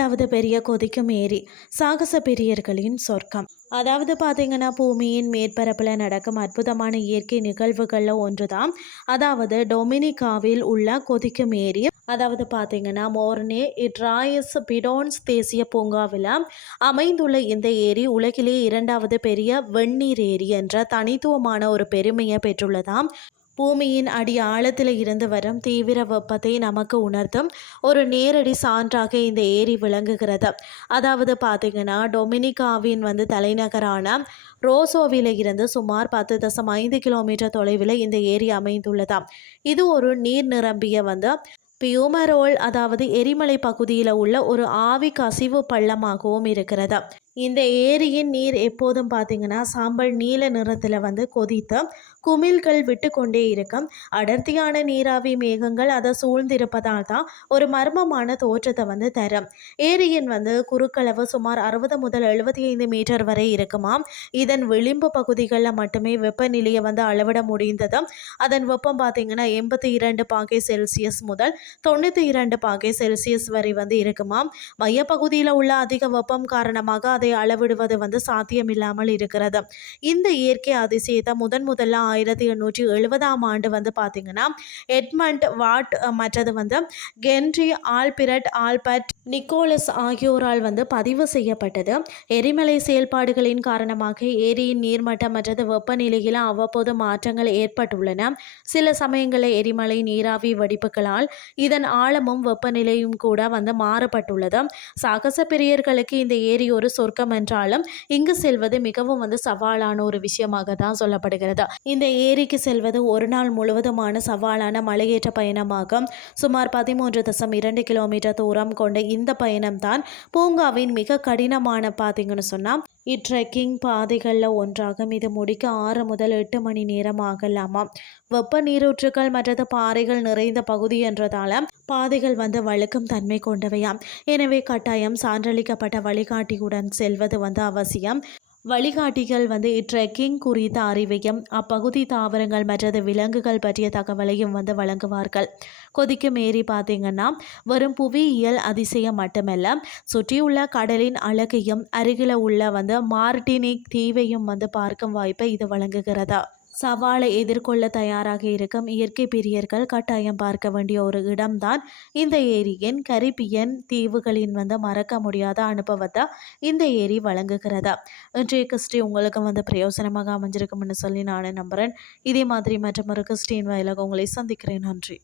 இரண்டாவது பெரிய கொதிக்கும் ஏரி சாகச பிரியர்களின் சொர்க்கம். அதாவது பார்த்தீங்கன்னா, பூமியின் மேற்பரப்பில் நடக்கும் அற்புதமான இயற்கை நிகழ்வுகளில் ஒன்று தான் அதாவது டொமினிகாவில் உள்ள கொதிக்கும் ஏரி. அதாவது பார்த்தீங்கன்னா, மோர்னே இட்ராயஸ் பிடோன்ஸ் தேசிய பூங்காவில் அமைந்துள்ள இந்த ஏரி உலகிலேயே இரண்டாவது பெரிய வெந்நீர் ஏரி என்ற தனித்துவமான ஒரு பெருமையை பெற்றுள்ளதாம். பூமியின் அடி ஆழத்தில் இருந்து வரும் தீவிர வெப்பத்தை நமக்கு உணர்த்தும் ஒரு நேரடி சான்றாக இந்த ஏரி விளங்குகிறது. அதாவது பார்த்தீங்கன்னா, டொமினிகாவின் தலைநகரான ரோசோவில இருந்து சுமார் 10.5 கிலோமீட்டர் தொலைவில் இந்த ஏரி அமைந்துள்ளதாம். இது ஒரு நீர் நிரம்பிய பியூமரோல் அதாவது எரிமலை பகுதியில் உள்ள ஒரு ஆவி கசிவு பள்ளமாகவும் இருக்கிறது. இந்த ஏரியின் நீர் எப்போதும் பார்த்தீங்கன்னா சாம்பல் நீல நிறத்தில் கொதித்து குமிழ்கள் விட்டு கொண்டே இருக்கும். அடர்த்தியான நீராவி மேகங்கள் அதை சூழ்ந்திருப்பதால் தான் ஒரு மர்மமான தோற்றத்தை தரும். ஏரியின் குறுக்களவு சுமார் 60 முதல் 75 மீட்டர் வரை இருக்குமாம். இதன் விளிம்பு பகுதிகளில் மட்டுமே வெப்பநிலையை அளவிட முடிந்தது. அதன் வெப்பம் பார்த்தீங்கன்னா 82°C முதல் 92°C வரை இருக்குமாம். மையப்பகுதியில் உள்ள அதிக வெப்பம் காரணமாக அதை அளவிடுவது சாத்தியமில்லாமல் இருக்கிறது. இந்த இயற்கை அதிசயத்தை முதல்ல 1870ஆம் ஆண்டு பார்த்தீங்கன்னா எட்மண்ட் வாட் மற்றது கென்ரி ஆல்பிரட் ஆல்பர்ட் நிக்கோலஸ் ஆகியோரால் பதிவு செய்யப்பட்டது. எரிமலை செயல்பாடுகளின் காரணமாக ஏரியின் நீர்மட்டம் மற்றது வெப்பநிலையில் அவ்வப்போது மாற்றங்கள் ஏற்பட்டுள்ளன. சில சமயங்களில் எரிமலை நீராவி வெடிப்புகளால் இதன் ஆழமும் வெப்பநிலையும் கூட மாறுபட்டுள்ளது. சாகச பிரியர்களுக்கு இந்த ஏரி ஒரு சொர்க்கம் என்றாலும் இங்கு செல்வது மிகவும் சவாலான ஒரு விஷயமாக தான் சொல்லப்படுகிறது. இந்த ஏரிக்கு செல்வது ஒரு நாள் முழுவதுமான சவாலான மலையேற்ற பயணமாகும். சுமார் 13.2 கிலோமீட்டர் தூரம் கொண்ட இந்த பயணம் தான் பூங்காவின் மிக கடினமான பார்த்தீங்கன்னு சொன்னால் இட்ரெக்கிங் பாதைகளில் ஒன்றாகும். இது முடிக்க 6 முதல் 8 மணி நேரம் ஆகலாமா. வெப்ப நீரூற்றுகள் மற்றது பாறைகள் நிறைந்த பகுதி என்றதால பாதைகள் வழுக்கும் தன்மை கொண்டவையாம். எனவே கட்டாயம் சான்றளிக்கப்பட்ட வழிகாட்டியுடன் செல்வது அவசியம். வழிகாட்டிகள் இட்ரெக்கிங் குறித்த அறிவையும் அப்பகுதி தாவரங்கள் மற்றது விலங்குகள் பற்றிய தகவலையும் வழங்குவார்கள். கொதிக்கும் ஏரி பார்த்தீங்கன்னா வெறும் புவியியல் அதிசயம் மட்டுமல்ல, சுற்றியுள்ள கடலின் அழகையும் அருகில் உள்ள மார்டினிக் தீவையும் பார்க்கும் வாய்ப்பை இது வழங்குகிறதா. சவாலை எதிர்கொள்ள தயாராக இருக்கும் இயற்கை பிரியர்கள் கட்டாயம் பார்க்க வேண்டிய ஒரு இடம்தான் இந்த ஏரியின் கரிபியன் தீவுகளின் மறக்க முடியாத அனுபவத்தை இந்த ஏரி வழங்குகிறதா. இன்றைய கிறிஸ்டி உங்களுக்கு பிரயோசனமாக அமைஞ்சிருக்கும்னு சொல்லி நான் நம்புகிறேன். இதே மாதிரி மற்றொரு கிறிஸ்டின் வாயிலாக உங்களை சந்திக்கிறேன். நன்றி.